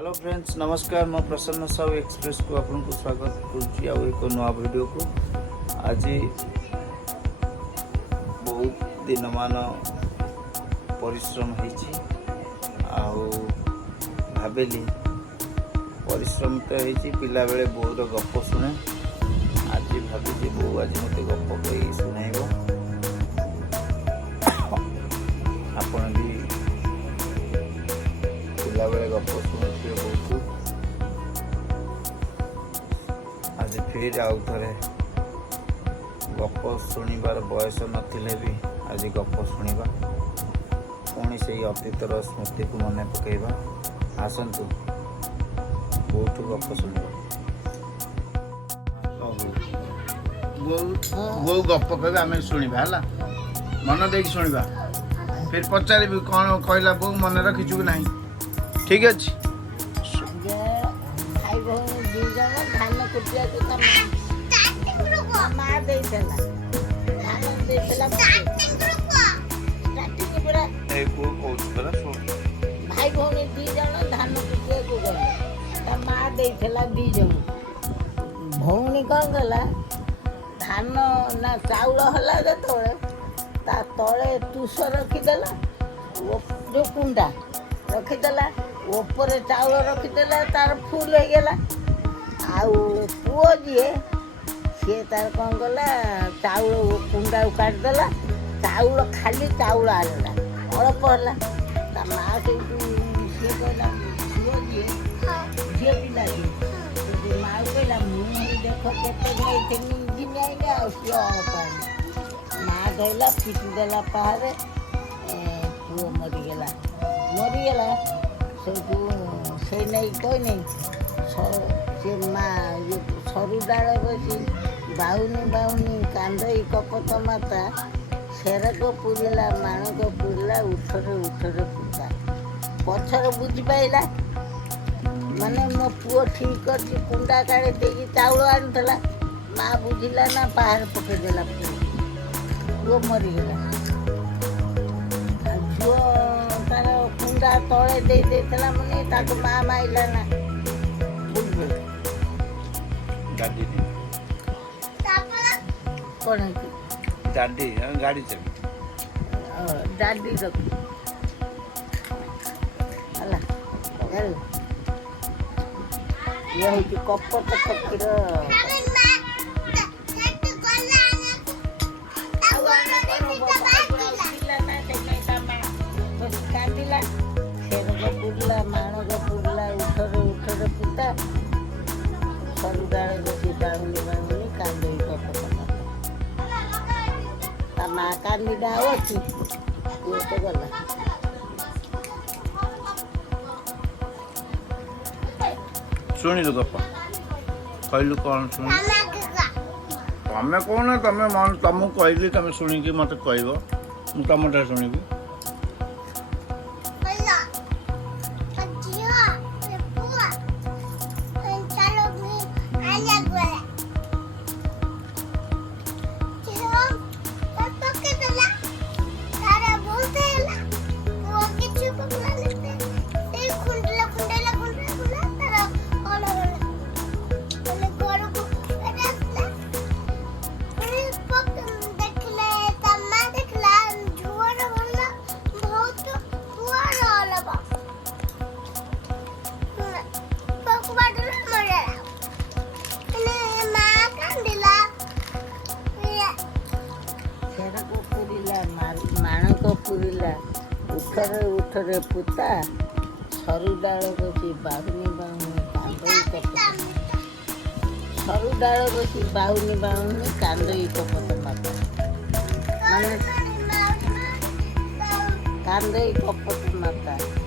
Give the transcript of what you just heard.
hello friends नमस्कार मैं प्रसन्न साहू एक्सप्रेस को आपको स्वागत करुँच आउ एक नुआ वीडियो को आज बहुत दिन मान परिश्रम होती भाविली परिश्रम तो होती पिला बेले बोर गप शुणे आज भावी बो आज मत गप कही शुणव आपण भी पिला बेले गप शुणुवे बहुत आज फिर आउ थे गप शुणवार बयस नथिले भी आज गप शुणा पुणी से अतीतर स्मृति को मन पकईवा आसतु बहुत गप शुणा बहु गप कह आम शुणा है मन दे शुणा फिर पचारि कौन कहला बो मन रखीचु कि नहीं ठीक अच्छे भाई भौणी दी जन धान कुटिया माँ देला धान देला भाई भौणी दी जन धान कुटिया को गले माँ देला दी जन भौणी कौन गला धान ना चाउल हला जो तले तुष रखीदेला जो कुंडा रखीदेला ऊपर चाउल रखीदेला तार फुल हो गला पुओ जी सी तार कौन कला चाउल कुंडा काटिदेला चाउल खाली चाउल आनला अल्प है ता माँ से सी कहला पुओ जी झील पिला माँ कहला मुझे देख के जिनिया सी अल्प माँ धरला पिटिदेला पहाड़े पुओ मरीगला से नहीं कह नहीं से माँ सरु डाल बसी बाहुनी कांदई कपत माता सेरक पुरला माणक पुरला उठरे पुता पछर बुझी पाइला माने मो पुओ ठीक कर कुंडा काढ़े देगी चाउल आनला माँ बुझिला ना पहाड़ पकईदेला पुओ मरीगला झुओ तार कुंडा तले दे देला माने ताको माँ माइला ना दादी कौन दादी गाड़ी चल दादी रख हला ये होती कपट फकीर कांदिला सेरक पुरला माणक पुरला उठरे पुता सरु डाल बसी बाहुनी कांदई कपट ता माँ कांदिला अच्छी पुओ तो गला शुणिलु गप कहलु कौन शुण तमें कौन तमें मन तुमको कहली तुम शुणिकी मत कह तुमटा शुणबी माणक पुरला उठरे पुता सरु डाल बसी बाहुनी कांदई कपट सरु डाल बसी बाहुनी कांदई कपट माता माने कांदई कपट माता